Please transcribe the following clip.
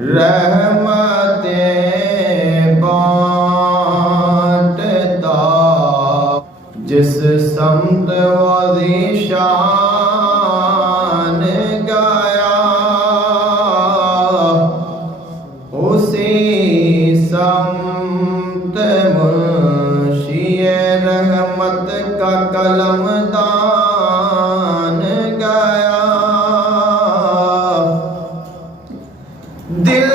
रहमतें बांटता जिस समत वज़ीशान गया उसी समत मुंशिए रहमत का कलमदान गया। दिल